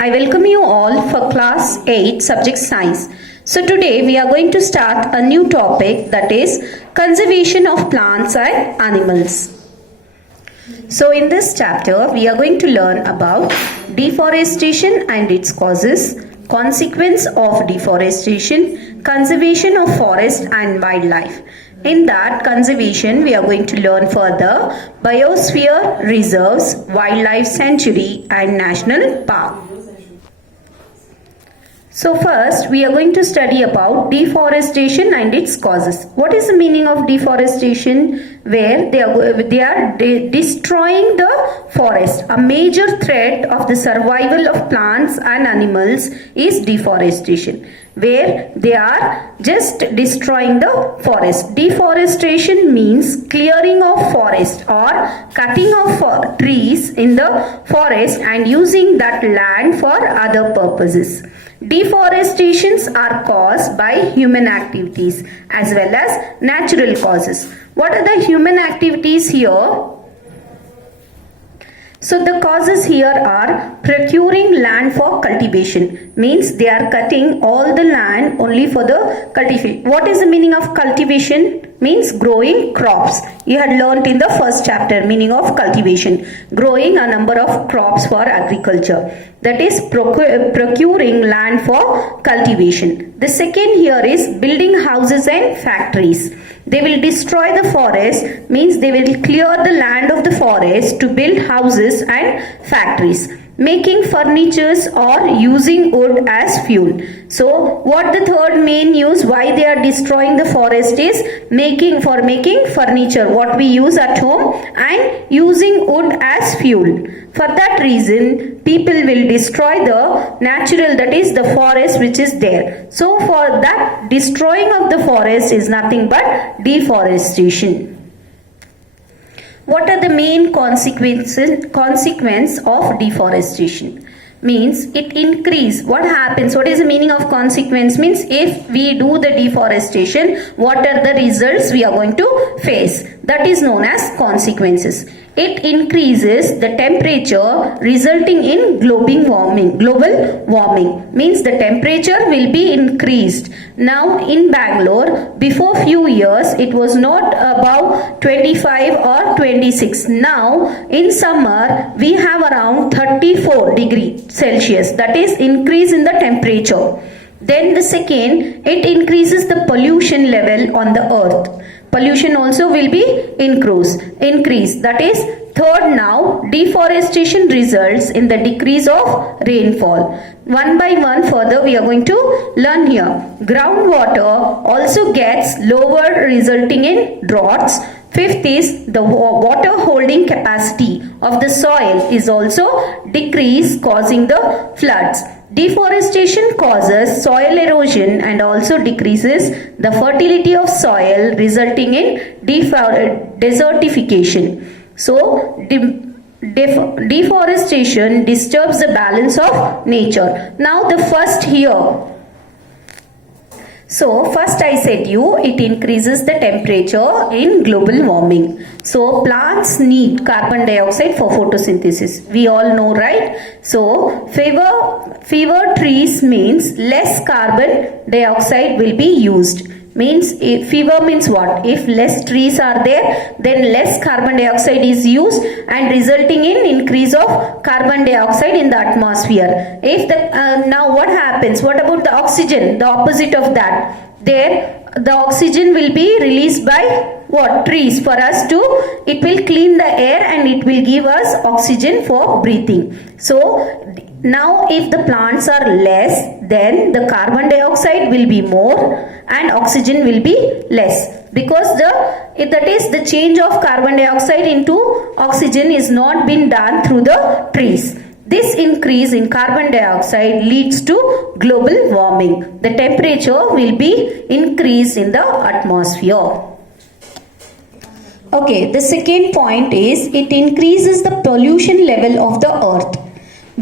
I welcome you all for class 8 subject science. So today we are going to start a new topic, that is conservation of plants and animals. So in this chapter we are going to learn about deforestation and its causes, consequence of deforestation, conservation of forest and wildlife. In that conservation, we are going to learn further biosphere, reserves, wildlife sanctuary and national park. So first, we are going to study about deforestation and its causes. What is the meaning of deforestation? Where they are destroying the forest. A major threat of the survival of plants and animals is deforestation, where they are just destroying the forest. Deforestation means clearing of forest or cutting of trees in the forest and using that land for other purposes. Deforestations are caused by human activities as well as natural causes. What are the human activities here? So the causes here are procuring land for cultivation, means they are cutting all the land only for the cultivation. What is the meaning of cultivation? Means growing crops. You had learnt in the first chapter meaning of cultivation, growing a number of crops for agriculture. That is procuring land for cultivation. The second here is building houses and factories. They will destroy the forest, means they will clear the land of the forest to build houses and factories. Making furnitures or using wood as fuel. So what the third main use why they are destroying the forest is making furniture, what we use at home, and using wood as fuel. For that reason people will destroy the natural, that is the forest which is there. So for that destroying of the forest is nothing but deforestation. What are the main consequence of deforestation? Means it increase. What happens? What is the meaning of consequence? Means if we do the deforestation, what are the results we are going to face? That is known as consequences. It increases the temperature resulting in global warming. Means the temperature will be increased. Now in Bangalore, before few years, it was not above 25 or 26. Now in summer, we have around 34 degrees Celsius. That is increase in the temperature. Then the second, it increases the pollution level on the earth. Pollution also will be increase. That is third, now deforestation results in the decrease of rainfall. One by one further we are going to learn here. Groundwater also gets lower, resulting in droughts. Fifth is the water holding capacity of the soil is also decreased, causing the floods. Deforestation causes soil erosion and also decreases the fertility of soil, resulting in desertification. So deforestation disturbs the balance of nature. Now the first here. So first I said you it increases the temperature in global warming. So plants need carbon dioxide for photosynthesis. We all know, right? So fewer trees means less carbon dioxide will be used. Means fever means what? If less trees are there, then less carbon dioxide is used and resulting in increase of carbon dioxide in the atmosphere. If the now what happens? What about the oxygen? The opposite of that. There the oxygen will be released by what? Trees. For us to, it will clean the air and it will give us oxygen for breathing. So now if the plants are less, then the carbon dioxide will be more and oxygen will be less, because that is the change of carbon dioxide into oxygen is not been done through the trees. This increase in carbon dioxide leads to global warming. The temperature will be increased in the atmosphere. Okay, the second point is it increases the pollution level of the earth.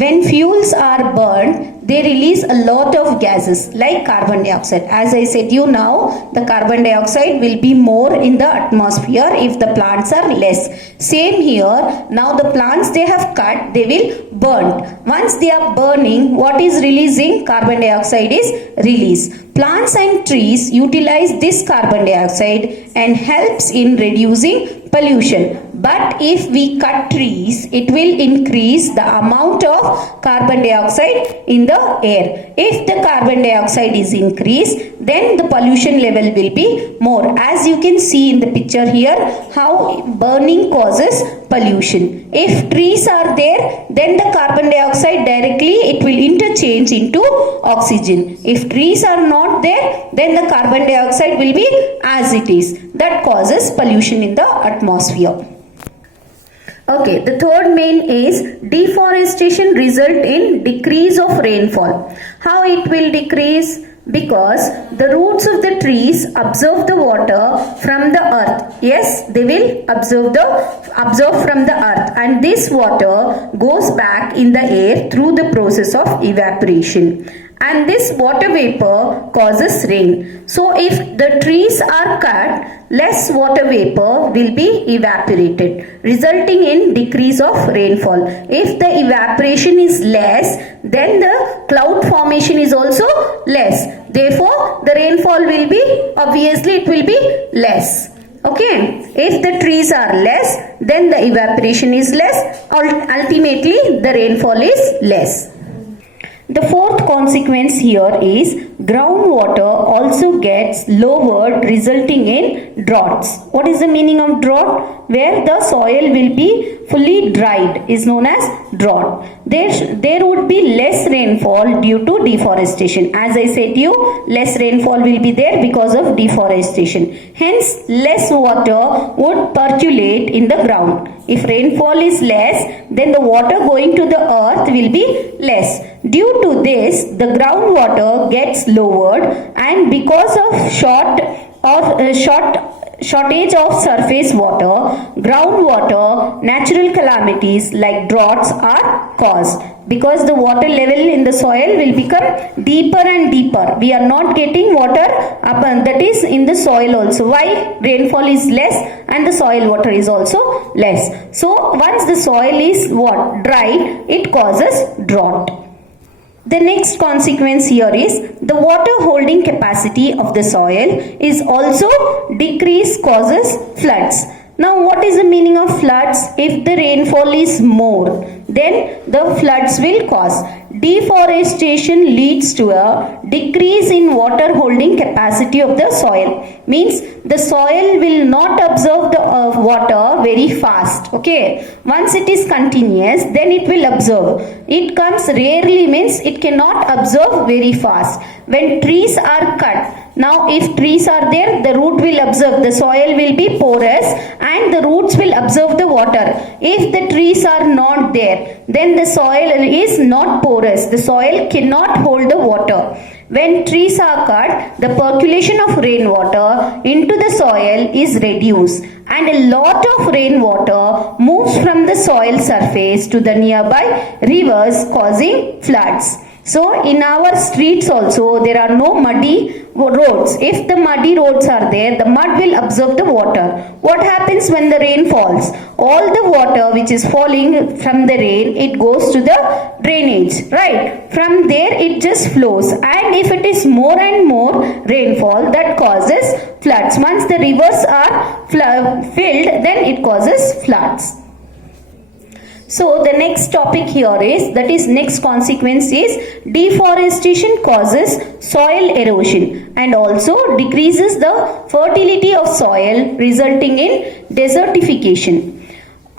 When fuels are burned, they release a lot of gases like carbon dioxide. As I said you now, the carbon dioxide will be more in the atmosphere if the plants are less. Same here, now the plants they have cut, they will burn. Once they are burning, what is releasing? Carbon dioxide is released. Plants and trees utilize this carbon dioxide and helps in reducing pollution. But if we cut trees, it will increase the amount of carbon dioxide in the air. If the carbon dioxide is increased, then the pollution level will be more. As you can see in the picture here, how burning causes pollution. If trees are there, then the carbon dioxide directly it will interchange into oxygen. If trees are not there, then the carbon dioxide will be as it is. That causes pollution in the atmosphere. Okay, the third main is deforestation result in decrease of rainfall. How it will decrease? Because the roots of the trees absorb the water from the earth. Yes, they will absorb from the earth, and this water goes back in the air through the process of evaporation. And this water vapor causes rain. So if the trees are cut, less water vapor will be evaporated, resulting in decrease of rainfall. If the evaporation is less, then the cloud formation is also less. Therefore, the rainfall will be, obviously it will be less. Okay, if the trees are less, then the evaporation is less. Ultimately, the rainfall is less. The fourth consequence here is groundwater also gets lowered, resulting in droughts. What is the meaning of drought? Where the soil will be fully dried is known as drought. There would be less rainfall due to deforestation. As I said to you, less rainfall will be there because of deforestation. Hence, less water would percolate in the ground. If rainfall is less, then the water going to the earth will be less. Due to this, the groundwater gets lowered, and because of shortage of surface water, groundwater, natural calamities like droughts are caused. Because the water level in the soil will become deeper and deeper. We are not getting water up, that is in the soil also. Why? Rainfall is less and the soil water is also less. So once the soil is dry, it causes drought. The next consequence here is the water holding capacity of the soil is also decreased, causes floods. Now what is the meaning of floods? If the rainfall is more, then the floods will cause. Deforestation leads to a decrease in water holding capacity of the soil. Means the soil will not absorb the water very fast. Okay. Once it is continuous, then it will absorb. It comes rarely, means it cannot absorb very fast. When trees are cut, now if trees are there, the root will absorb. The soil will be porous and the roots will absorb the water. If the trees are not there, then the soil is not porous. The soil cannot hold the water. When trees are cut, the percolation of rainwater into the soil is reduced, and a lot of rainwater moves from the soil surface to the nearby rivers, causing floods. So in our streets also there are no muddy roads. If the muddy roads are there, the mud will absorb the water. What happens when the rain falls? All the water which is falling from the rain, it goes to the drainage, right? From there it just flows, and if it is more and more rainfall, that causes floods. Once the rivers are filled, then it causes floods. So the next topic here is, that is next consequence is deforestation causes soil erosion and also decreases the fertility of soil, resulting in desertification.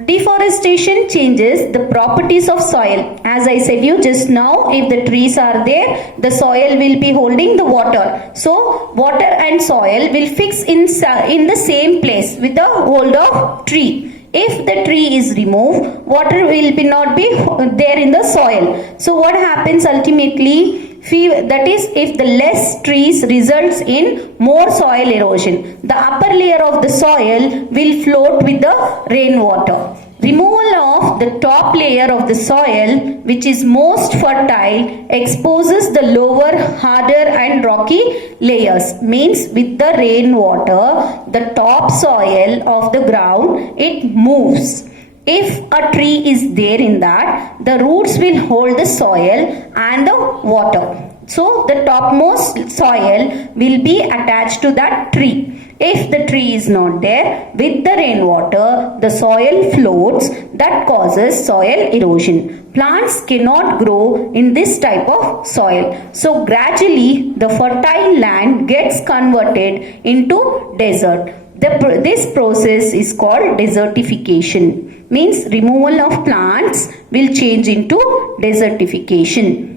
Deforestation changes the properties of soil. As I said you just now, if the trees are there, the soil will be holding the water. So water and soil will fix in the same place with the hold of tree. If the tree is removed, water will not be there in the soil. So what happens ultimately? That is, if the less trees results in more soil erosion. The upper layer of the soil will float with the rainwater. Removal of the top layer of the soil, which is most fertile, exposes the lower, harder and rocky layers. Means with the rainwater, the top soil of the ground, it moves. If a tree is there in that, the roots will hold the soil and the water. So the topmost soil will be attached to that tree. If the tree is not there, with the rainwater, the soil floats, that causes soil erosion. Plants cannot grow in this type of soil. So gradually the fertile land gets converted into desert. This process is called desertification. Means removal of plants will change into desertification.